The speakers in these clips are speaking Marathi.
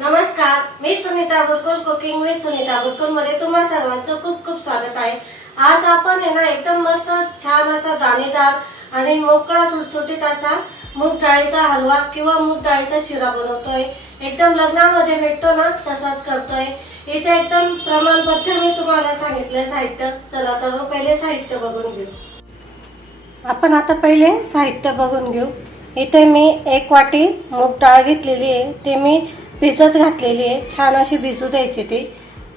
नमस्कार मी सुनीता बुरकुल कुकिंग विथ सुनीता बुरकुलमध्ये तुम्हा सर्वांचं खूप खूप स्वागत आहे. आज आपण आहे ना एकदम मस्त छान असा दाणेदार आणि मोकळा सुटसुटीत असा मूग डाळीचा हलवा किंवा मूग डाळीचा शिरा बनवतोय. एकदम लग्नामध्ये भेटतो ना तसाच करतोय. इथे एकदम प्रमाणबद्ध मी तुम्हाला सांगितलं साहित्य. चला तर मग पहिले साहित्य बघून घेऊ. आपण आता पहिले साहित्य बघून घेऊ. इथे मी एक वाटी मूग डाळ घेतलेली आहे. ती मी भिजत घातलेली आहे. छान अशी भिजू द्यायची ती.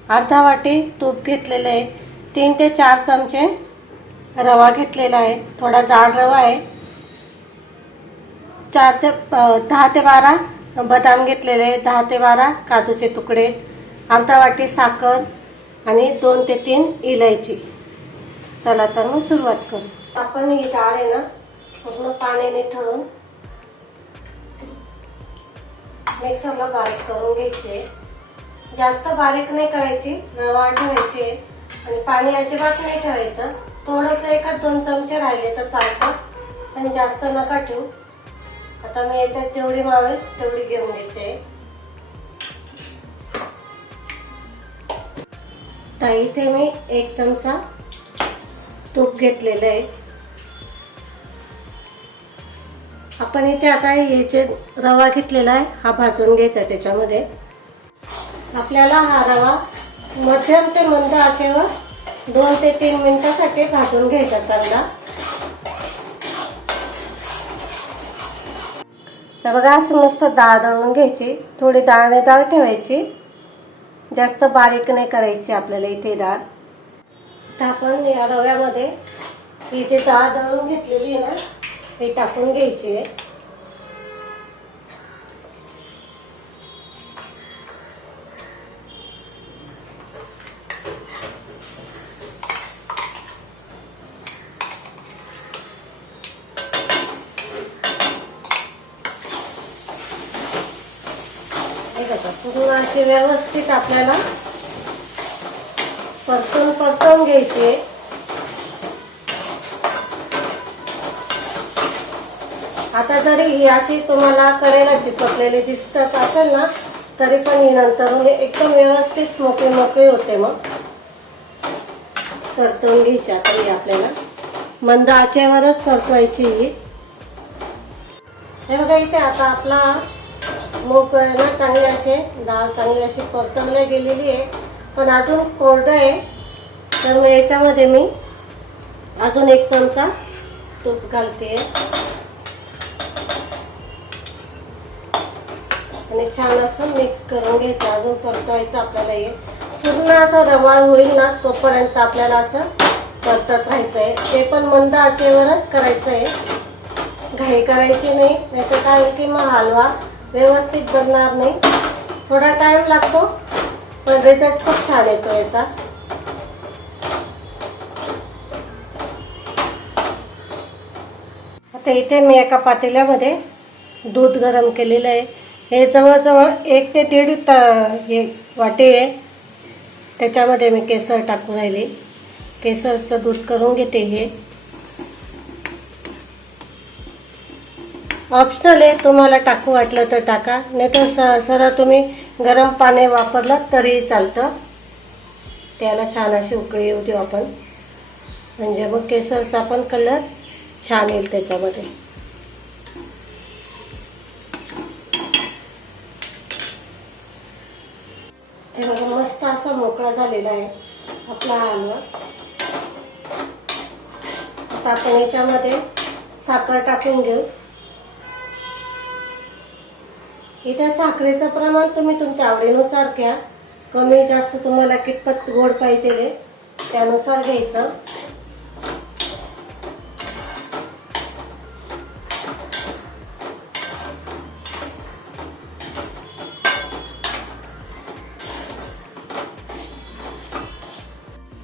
अर्धा वाटी तूप घेतलेलं आहे. तीन ते चार चमचे रवा घेतलेला आहे. थोडा जाड रवा आहे. चार ते दहा ते बारा बदाम घेतलेले आहे. दहा ते बारा काजूचे तुकडे अर्धा वाटी साखर आणि दोन ते तीन इलायची. चला तर मग सुरुवात करू. आपण ही डाळ आहे ना पूर्ण पाण्याने ठळून मिक्सरला बारीक करून घ्यायची. आहे. जास्त बारीक नाही करायची रवा ठेवायची. आहे. आणि पाणी अजिबात नाही ठेवायचं. थोडंसं एखाद दोन चमचे राहिले तर चालतं. पण जास्त नका ठेवू. आता मी याच्यात जेवढी मावेल तेवढी घेऊन घेते तर इथे मी एक चमचा तूप घेतलेलं आहे. आपण इथे आता हे जे रवा घेतलेला आहे हा भाजून घ्यायचा आहे त्याच्यामध्ये. आपल्याला हा रवा मध्यम ते मंद आचेवर दोन ते तीन मिनिटासाठी भाजून घ्यायचा चांगला. तर बघा असं मस्त डाळ दळून घ्यायची. थोडी डाळने डाळ ठेवायची. जास्त बारीक नाही करायची आपल्याला इथे डाळ. तर आपण या रव्यामध्ये ही जी डाळ दळून घेतलेली आहे ना हे टाकून घ्यायचे. पूर्ण असे व्यवस्थित आपल्याला परतून परतून घ्यायचे. आता जरी ही अशी तुम्हाला कडेला चिपकलेली दिसतात असेल ना तरी पण ही नंतर एकदम व्यवस्थित मोकळी मोकळी होते मग. परतवून घ्यायची आता ही आपल्याला. मंद आचेवरच परतवायची ही. हे बघा इथे आता आपला मूग ना चांगली असे डाळ चांगली अशी परतवल्या गेलेली आहे. पण अजून कोरडं आहे. तर मग याच्यामध्ये मी अजून एक चमचा तूप घालते. आणि छान असं मिक्स करून घ्यायचं. अजून परतवायचं आपल्याला हे. पूर्ण असं रवाळ होईल ना तोपर्यंत आपल्याला असं परतत राहायचं आहे ते पण मंद आचेवरच करायचं आहे घाई करायची नाही. नाहीतर काय होईल की मग हलवा व्यवस्थित बनणार नाही. थोडा टाइम लागतो पण रिझल्ट खूप छान येतो याचा. तर इथे मी एका पातेल्यामध्ये दूध गरम केलेलं आहे. हे जवळजवळ एक ते दीड त हे वाटे आहे. त्याच्यामध्ये मी केसर टाकून राहिले. केसरचं दूध करून घेते हे. ऑप्शनल आहे तुम्हाला टाकू वाटलं तर टाका. नाही तर स सरळ तुम्ही गरम पाणी वापरलं तरीही चालतं. त्याला छान अशी उकळी येऊ देऊ आपण. म्हणजे मग केसरचा पण कलर छान येईल त्याच्यामध्ये. हे बघा मस्त असा मोकळा झालेला आहे आपला हा हलवा आता आपण याच्यामध्ये साखर टाकून घेऊ. इथे साखरेचं प्रमाण तुम्ही तुमच्या आवडीनुसार घ्या. कमी जास्त तुम्हाला कितपत गोड पाहिजे त्यानुसार घ्यायचं.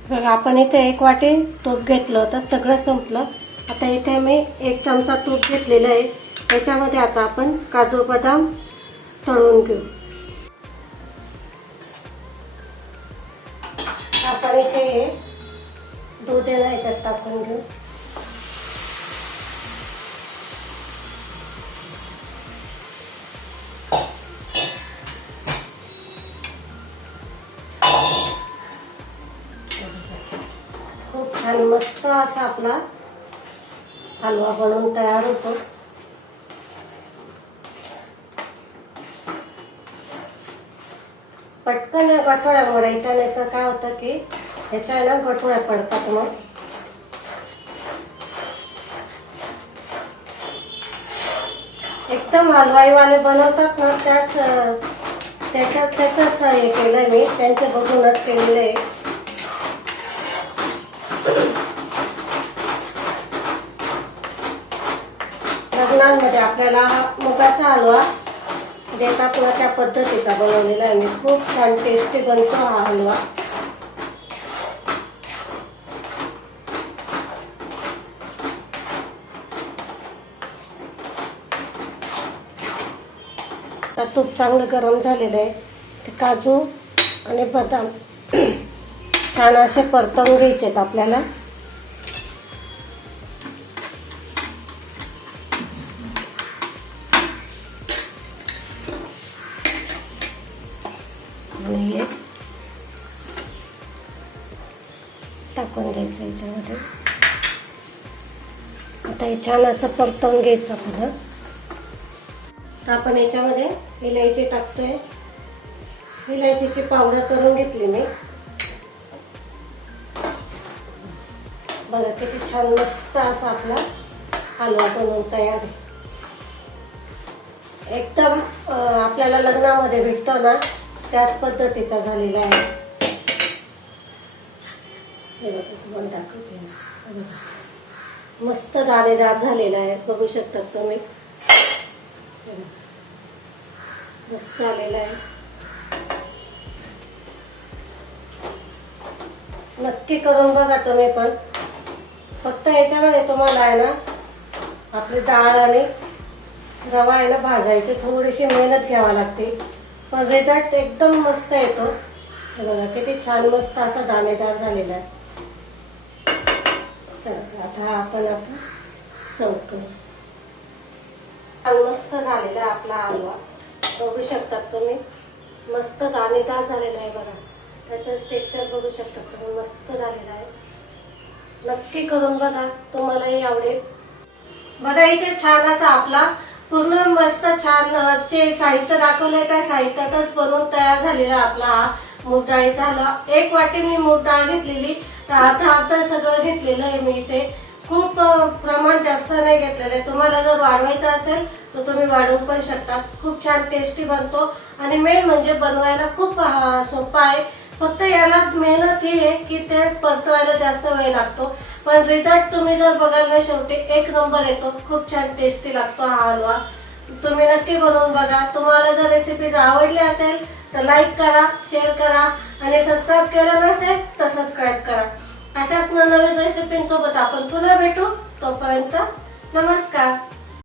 बघा, आपण इथे एक वाटी तूप घेतलं तर सगळं संपलं. आता इथे मी एक चमचा तूप घेतलेलं आहे. त्याच्यामध्ये आता आपण काजू बदाम तळून घेऊ. आपण इथे हे दूध आहे आपण याच्यात टाकून घेऊ. छान मस्त असा आपला हलवा बनवून तयार होतो. पटकन गठोळ्या मोडायच्या नाही तर काय होतं की ह्याच्या ना गठोळ्या पडतात मग. एकदम हलवाईवाले बनवतात ना त्याच त्याच्यात त्याचंच हे केलंय मी त्यांचे बघूनच केलेलं आहे. लग्नांमध्ये आपल्याला हा मुगाचा हलवा देतात ना त्या पद्धतीचा बनवलेला आहे. मी खूप छान टेस्टी बनतो हा हलवा. आता तूप चांगलं गरम झालेलं आहे. ते काजू आणि बदाम. छान असे परतवून घ्यायचे आहेत आपल्याला टाकून घ्यायचं याच्यामध्ये. आता हे छान असं परतवून घ्यायचं पुढं. तर आपण याच्यामध्ये इलायची टाकतोय. इलायचीची पावडर करून घेतली मी. बघा किती छान मस्त असा आपला हलवा बनवून तयार आहे. एकदम आपल्याला लग्नामध्ये भेटतो ना त्याच पद्धतीचा झालेला आहे. हे बघा तुम्हाला दाखवते मस्त दाणेदार झालेला आहे. बघू शकतात तुम्ही. मस्त आलेला आहे. नक्की करून बघा तुम्ही पण. फक्त याच्यामध्ये तुम्हाला आहे ना. आपली डाळ आणि रवा आहे ना भाजायची. थोडीशी मेहनत घ्यावा लागते. पण रिझल्ट एकदम मस्त येतो. हे बघा किती छान मस्त असा दाणेदार झालेला आहे. चला आता आपण आपण सर्व करू. मस्त झालेला आहे आपला हलवा. बघू शकतात तुम्ही. मस्त दाणेदार झालेला आहे बघा. त्याचं स्ट्रेक्चर बघू शकतात तुम्ही. मस्त झालेला आहे. नक्की करून बघा तुम्हालाही आवडेल. बघा इथे छान असा आपला पूर्ण मस्त छान जे साहित्य दाखवलंय त्या साहित्यातच बनवून तयार झालेला आपला हा मूग डाळीचा हलवा एक वाटी मी मूग डाळ घेतलेली. तर अर्धा अर्धा सगळं घेतलेलं आहे मी इथे. खूप प्रमाण जास्त नाही घेतलेलं आहे. तुम्हाला जर वाढवायचं असेल तर तुम्ही वाढवू पण शकता. खूप छान टेस्टी बनतो. आणि मेन म्हणजे बनवायला खूप सोपा आहे. फक्त याला मेहनत ही आहे की ते परतवायला जास्त वेळ लागतो. पण रिझल्ट तुम्ही जर बघाल ना शेवटी एक नंबर येतो. खूप छान टेस्टी लागतो हा हलवा. तुम्ही नक्की बनवून बघा. तुम्हाला जर रेसिपी आवडली असेल तर लाईक करा शेअर करा. आणि सबस्क्राईब केलं नसेल तर सबस्क्राईब करा. अशाच नवीन रेसिपींसोबत आपण पुन्हा भेटू. तोपर्यंत नमस्कार.